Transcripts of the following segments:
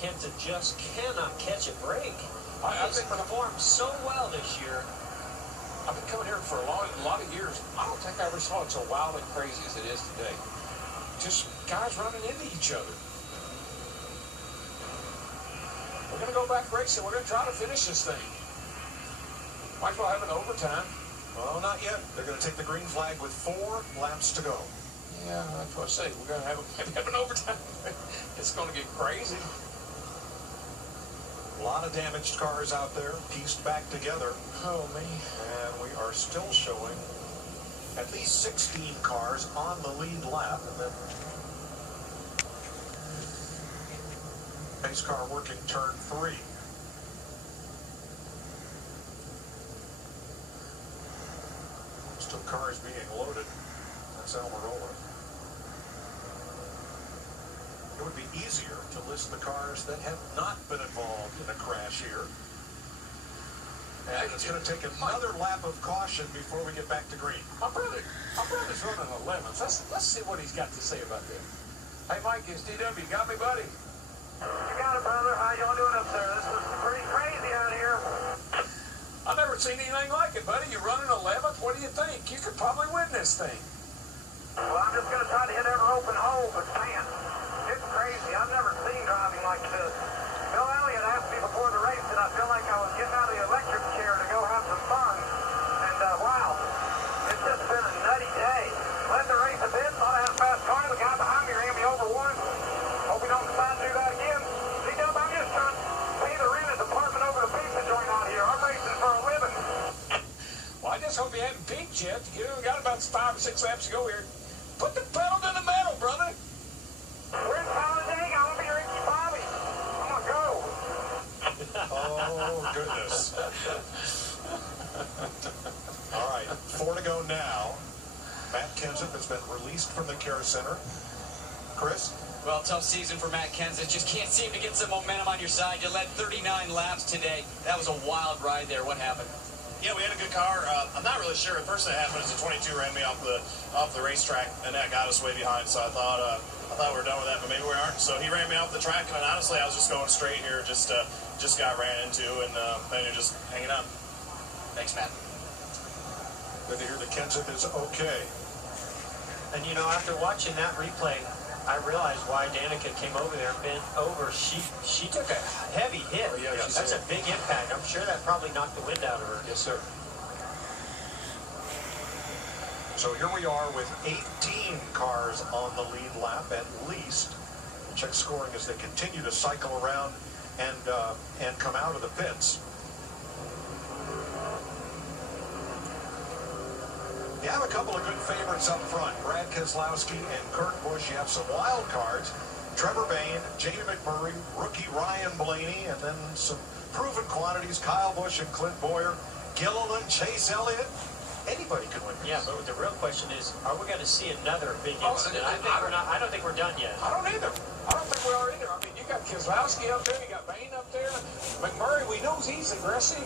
Kenseth just cannot catch a break. He's performed so well this year. I've been coming here for a lot of years. I don't think I ever saw it so wild and crazy as it is today. Just guys running into each other. We're going to go back racing. We're going to try to finish this thing. Might as well have an overtime. Well, not yet. They're going to take the green flag with 4 laps to go. Yeah, that's what I say. We're going to maybe have an overtime. It's going to get crazy. A lot of damaged cars out there, pieced back together. Oh, man. And we are still showing at least 16 cars on the lead lap. And then pace car working turn 3. Still cars being loaded. That's Almirola. It would be easier to list the cars that have not been involved in a crash here. And it's going to take another lap of caution before we get back to green. My brother's running 11th. Let's see what he's got to say about that. Hey, Mike, it's DW. Got me, buddy? You got it, brother. How y'all doing up there? This is pretty crazy out here. I've never seen anything like it, buddy. You're running 11th. What do you think? You could probably win this thing. Well, I'm just going to try to hit every open hole, but man, it's crazy. I've never seen driving like this. Bill Elliott asked me before the race, and I feel like I was getting out of the electric chair to go have some fun. And wow, it's just been a nutty day. Led the race a bit, thought I had a fast car. The guy behind me ran me over once. Hope we don't decide to do that again. C-Dub, I'm just trying to pay the rent at the apartment over the pizza joint out here. I'm racing for a living. Well, I just hope you haven't peaked yet. You got about 5 or 6 laps to go here. Put the pedal to the metal, brother. Where's Talladega? I'm going to be Ricky Bobby. I'm going to go. Oh, goodness. All right, 4 to go now. Matt Kenseth has been released from the care center. Chris? Well, tough season for Matt Kenseth. Just can't seem to get some momentum on your side. You led 39 laps today. That was a wild ride there. What happened? Yeah, we had a good car. I'm not really sure. At first, it happened as a 22 ran me off the racetrack, and that got us way behind. So I thought we were done with that, but maybe we aren't. So he ran me off the track, and honestly, I was just going straight here. Just got ran into, and then you're just hanging on. Thanks, Matt. Good to hear that Kenseth is okay. And you know, after watching that replay, I realized why Danica came over there and bent over. She took a heavy hit. Oh, yeah, that's a big impact. I'm sure that probably knocked the wind out of her. Yes, sir. So here we are with 18 cars on the lead lap at least. Check scoring as they continue to cycle around and come out of the pits. You have a couple of good favorites up front. Brad Keselowski and Kurt Busch. You have some wild cards. Trevor Bayne, Jamie McMurray, rookie Ryan Blaney, and then some proven quantities. Kyle Busch and Clint Boyer, Gilliland, Chase Elliott. Anybody could win this. Yeah, but the real question is, are we going to see another big incident? I don't think we're done yet. I don't either. I don't think we are either. I mean, you got Keselowski up there, you got Bayne up there. McMurray, we know he's aggressive.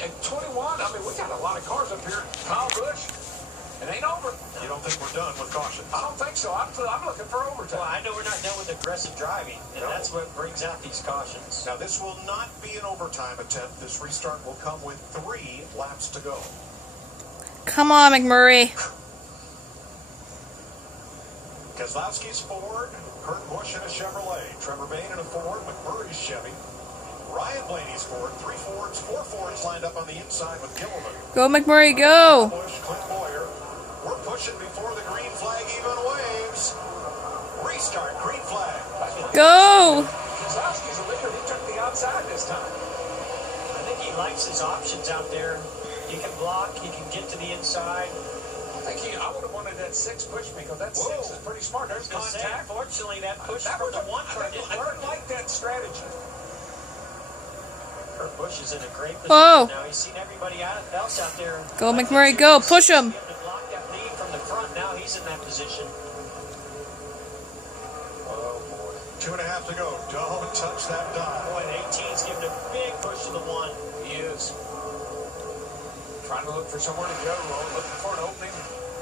At 21, I mean, we got a lot of cars up here. Kyle Busch. It ain't over. You don't think we're done with caution? I don't think so. I'm looking for overtime. Well, I know we're not done with aggressive driving, and that's what brings out these cautions. Now, this will not be an overtime attempt. This restart will come with 3 laps to go. Come on, McMurray. Keselowski's Ford, Kurt Busch in a Chevrolet, Trevor Bayne in a Ford, McMurray's Chevy, Ryan Blaney's Ford, 3 Fords, 4 Fords lined up on the inside with Gilliland. Go, McMurray, go. Busch, Clint Boyer. We're pushing before the green flag even waves. Restart, green flag. Go. Keselowski's a leader. He took the outside this time. I think he likes his options out there. He can block. He can get to the inside. I would have wanted that 6 push me, because that 6 is pretty smart. There's contact. Fortunately, that push That from was the one car didn't I work. didn't like that strategy. Kurt Busch is in a great position Whoa. now. He's seen everybody else out there. Go, McMurray, go. Push him. To block that lead from the front. Now he's in that position. Oh, boy. 2.5 to go. Don't touch that dial. Boy, the 18's giving a big push to the 1. He is. Trying to look for somewhere to go, looking for an opening.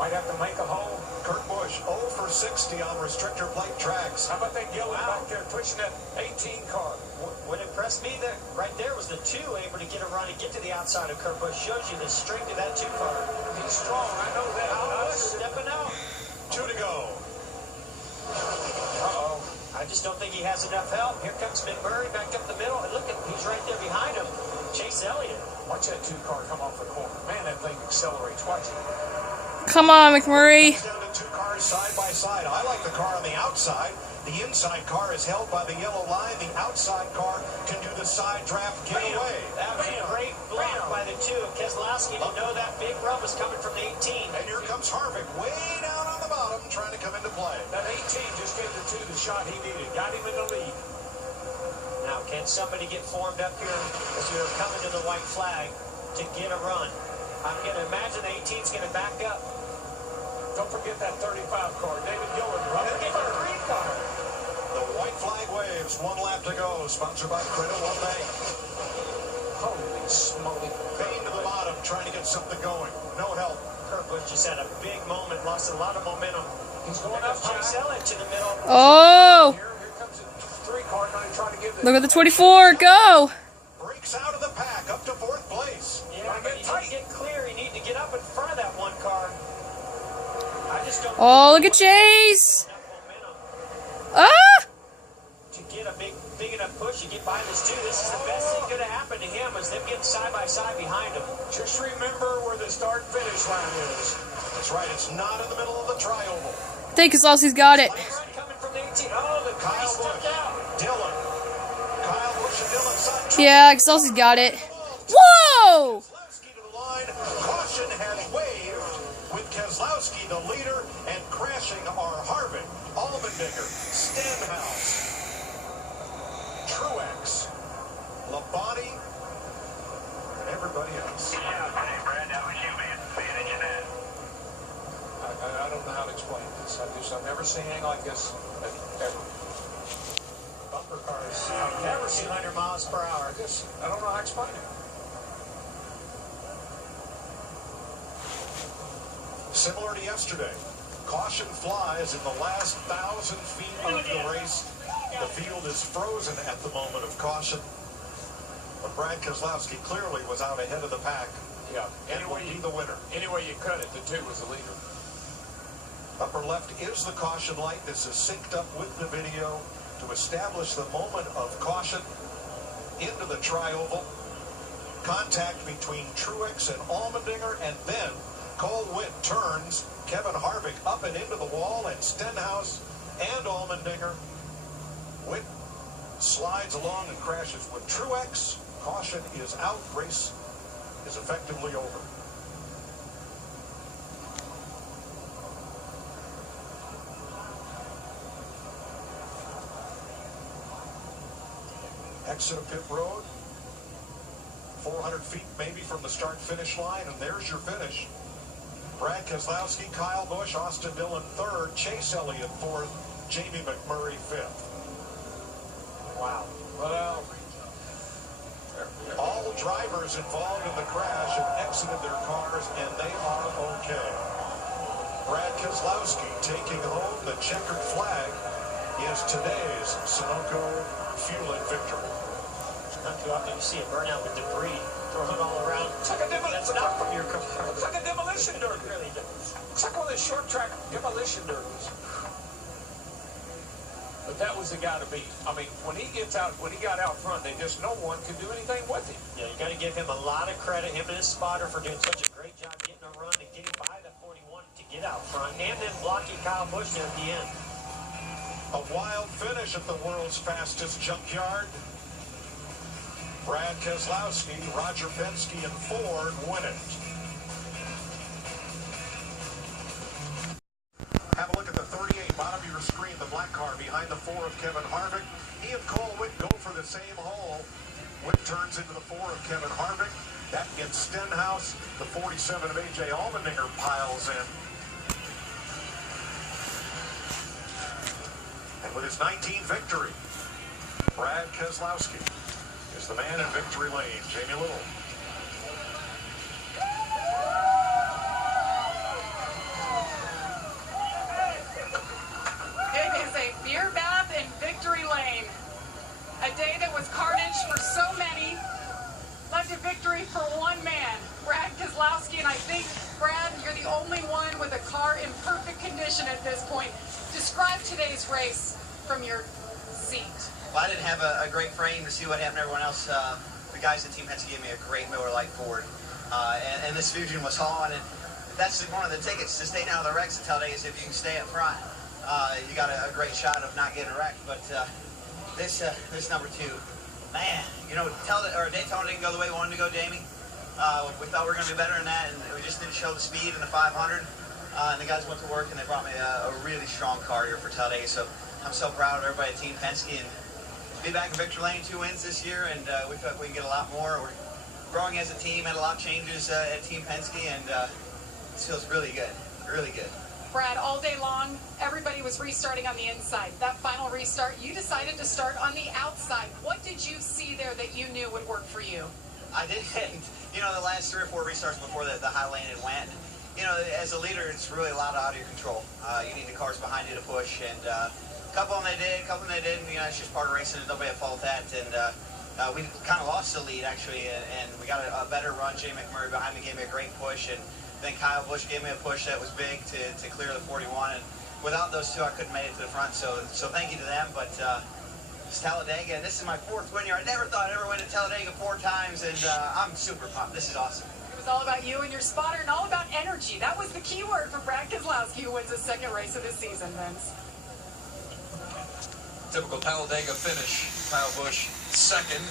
Might have to make a hole. Kurt Busch 0 for 60 on restrictor plate tracks. How about that Gillen back there pushing that 18 car? What impressed me that right there was the 2 able to get a run and get to the outside of Kurt Busch. Shows you the strength of that 2 car. He's strong, I know that. Kyle Busch stepping out. 2 to go. Uh-oh. I just don't think he has enough help. Here comes McMurray back up the middle. And look at, he's right there behind him. Chase Elliott. Watch that 2 car come off the corner. Man, that thing accelerates. Watch it. Come on, McMurray. Comes down to 2 cars side by side. I like the car on the outside. The inside car is held by the yellow line. The outside car can do the side draft getaway. That was a great block by the 2 of Keselowski to know that big run was coming from the 18. And here comes Harvick way down on the bottom trying to come into play. That 18 just gave the 2 the shot he needed. Got him in the lead. Now, can somebody get formed up here as you're coming to the white flag to get a run? I'm going to imagine the 18's going to back up. Don't forget that 35 car. David Gillen running Look at the 3 car. The white flag waves. 1 lap to go. Sponsored by Credit One Bank. Holy smoke. Bane to the bottom trying to get something going. No help. Kurt Busch just had a big moment, lost a lot of momentum. He's going up Chase Elliott to the middle. Oh, Here comes the 3 car. Now he's trying to get the... look at the 24. Go. Breaks out of the pack up to 4th place. Yeah, but he didn't get clear. He needed to get up in front of that 1 car. I just don't Oh, look at Chase. Ah. to get a big enough push. You get by this 2. This is the best thing could have happened to him was them getting side by side behind him. Just remember where the start and finish line is. That's right. It's not in the middle of the tri-oval. I think Keselowski's got it. Run coming from the 18. Oh, the car Kyle stepped Busch. out. Dylan. Kyle Busch and Dylan side. Yeah, Keselowski's got it. Whoa. Keselowski to the line. Caution has waved with Keselowski the leader and crashing are Harvick, Allmendinger, Stenhouse, Truex, Labonte, and everybody else. I don't know how to explain this. I've never seen anything like this ever. Bumper cars. I've never seen 100 miles per hour. I don't know how to explain it. Similar to yesterday, caution flies in the last 1,000 feet of the race. The field is frozen at the moment of caution. But Brad Keselowski clearly was out ahead of the pack. Yeah. And will be the winner. Any way you cut it, the 2 was the leader. Upper left is the caution light. This is synced up with the video to establish the moment of caution into the tri-oval. Contact between Truex and Allmendinger, and then Cole Witt turns Kevin Harvick up and into the wall, and Stenhouse and Allmendinger. Witt slides along and crashes with Truex. Caution is out. Race is effectively over. Exit of pit road. 400 feet maybe from the start-finish line, and there's your finish. Brad Keselowski, Kyle Busch, Austin Dillon 3rd, Chase Elliott 4th, Jamie McMurray 5th. Wow. Well, All drivers involved in the crash have exited their cars, and they are okay. Brad Keselowski taking home the checkered flag is today's Sunoco Fueling victory. Not too often you see a burnout with debris thrown all around. it's like a That's not from your car. It's like a demolition derby. Really does. It's like one of the short track demolition derbies. But that was the guy to beat. I mean, when he got out front, no one could do anything with him. Yeah, you got to give him a lot of credit, him and his spotter, for doing such a great job getting a run and getting by the 41 to get out front, and then blocking Kyle Busch there at the end. A wild finish at the world's fastest junkyard. Brad Keselowski, Roger Penske, and Ford win it. Have a look at the 38, bottom of your screen, the black car behind the 4 of Kevin Harvick. He and Cole Witt go for the same hole. Witt turns into the 4 of Kevin Harvick. That gets Stenhouse. The 47 of A.J. Allmendinger piles in. And with his 19th victory, Brad Keselowski is the man in victory lane. Jamie Little. condition at this point. Describe today's race from your seat. Well, I didn't have a great frame to see what happened to everyone else. The guys at Team Penske gave me a great Miller Lite Ford, and this Fusion was on, and that's one of the tickets to staying out of the wrecks at Talladega is if you can stay up front, you got a great shot of not getting wrecked. But this number 2, man, you know, Daytona didn't go the way we wanted to go, Jamie. We thought we were going to be better than that, and we just didn't show the speed in the 500. And the guys went to work, and they brought me a really strong car here for Talladega. So I'm so proud of everybody at Team Penske, and to be back in victory lane, 2 wins this year, and we feel like we can get a lot more. We're growing as a team, had a lot of changes at Team Penske, and it feels really good, really good. Brad, all day long, everybody was restarting on the inside. That final restart, you decided to start on the outside. What did you see there that you knew would work for you? I didn't. You know, the last 3 or 4 restarts before the high lane had went, you know, as a leader, it's really a lot out of your control. You need the cars behind you to push, and a couple of them they did, a couple of them they didn't. You know, it's just part of racing, and nobody at fault that. And we kind of lost the lead, actually, and we got a better run. Jay McMurray behind me gave me a great push, and then Kyle Busch gave me a push that was big to clear the 41. And without those 2, I couldn't make it to the front. So thank you to them. But it's Talladega, and this is my 4th win here. I never thought I'd ever win at Talladega 4 times, and I'm super pumped. This is awesome. It was all about you and your spotter, and all about energy. That was the key word for Brad Keselowski, who wins his 2nd race of the season, Vince. Typical Talladega finish. Kyle Busch 2nd.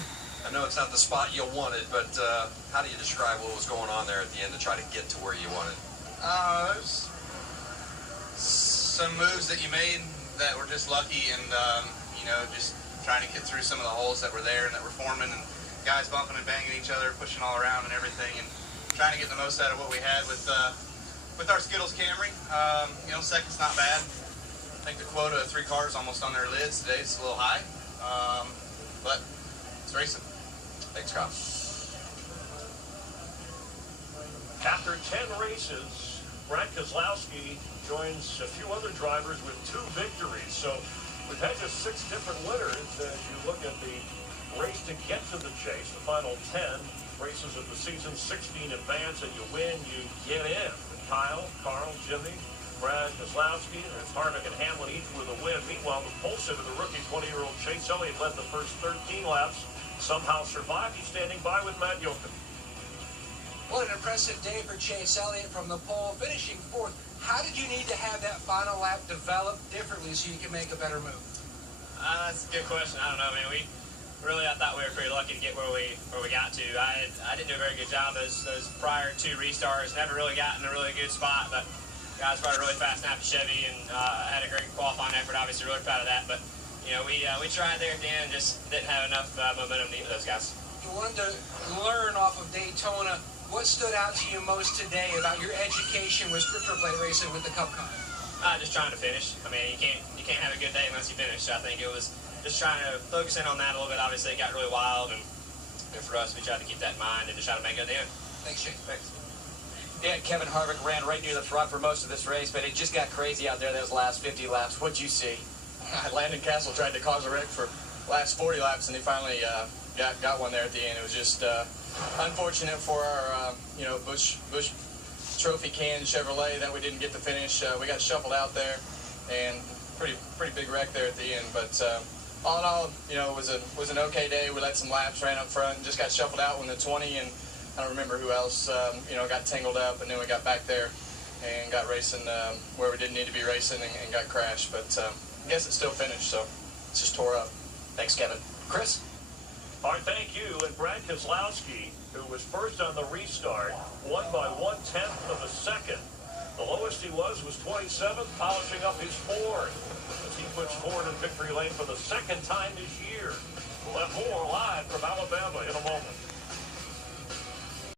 I know it's not the spot you wanted, but how do you describe what was going on there at the end to try to get to where you wanted? There's some moves that you made that were just lucky, and you know, just trying to get through some of the holes that were there and that were forming, and guys bumping and banging each other, pushing all around and everything, and trying to get the most out of what we had with our Skittles Camry. You know, 2nd's not bad. I think the quota of 3 cars almost on their lids today is a little high, but it's racing. Thanks, Kyle. After 10 races, Brad Keselowski joins a few other drivers with 2 victories. So we've had just 6 different winners as you look at the race to get to the chase, the final 10 races of the season, 16 advance, and you win, you get in. Kyle, Carl, Jimmy, Brad Keselowski, and Harvick and Hamlin each with a win. Meanwhile, the pole sitter, the rookie 20-year-old Chase Elliott, led the first 13 laps, somehow survived. He's standing by with Matt Yoakum. What an impressive day for Chase Elliott from the pole, finishing 4th. How did you need to have that final lap develop differently so you can make a better move? That's a good question. I don't know. I mean, I thought we were pretty lucky to get where we got to. I didn't do a very good job those prior 2 restarts. Never really got in a really good spot, but guys brought a really fast nap to Chevy, and had a great qualifying effort. Obviously, really proud of that. But you know, we tried there at the end, just didn't have enough momentum to beat those guys. You wanted to learn off of Daytona. What stood out to you most today about your education with stripper plate racing with the Cup car? Just trying to finish. I mean, you can't have a good day unless you finish. So I think it was just trying to focus in on that a little bit. Obviously, it got really wild, and for us, we tried to keep that in mind and just try to make it at the end. Thanks, Shane. Thanks. Yeah, Kevin Harvick ran right near the front for most of this race, but it just got crazy out there those last 50 laps. What'd you see? Landon Castle tried to cause a wreck for last 40 laps, and he finally got one there at the end. It was just unfortunate for our Busch Trophy can Chevrolet that we didn't get to finish. We got shuffled out there, and pretty big wreck there at the end. But all in all, you know, it was an okay day. We let some laps, ran up front, and just got shuffled out when the 20, and I don't remember who else got tangled up, and then we got back there and got racing where we didn't need to be racing and got crashed. But I guess it still finished, so it's just tore up. Thanks, Kevin. Chris? All right, thank you. And Brad Keselowski, who was first on the restart, won by 1/10 of a second. The lowest he was 27th, polishing up his Ford as he puts Ford in victory lane for the 2nd time this year. We'll have more live from Alabama in a moment.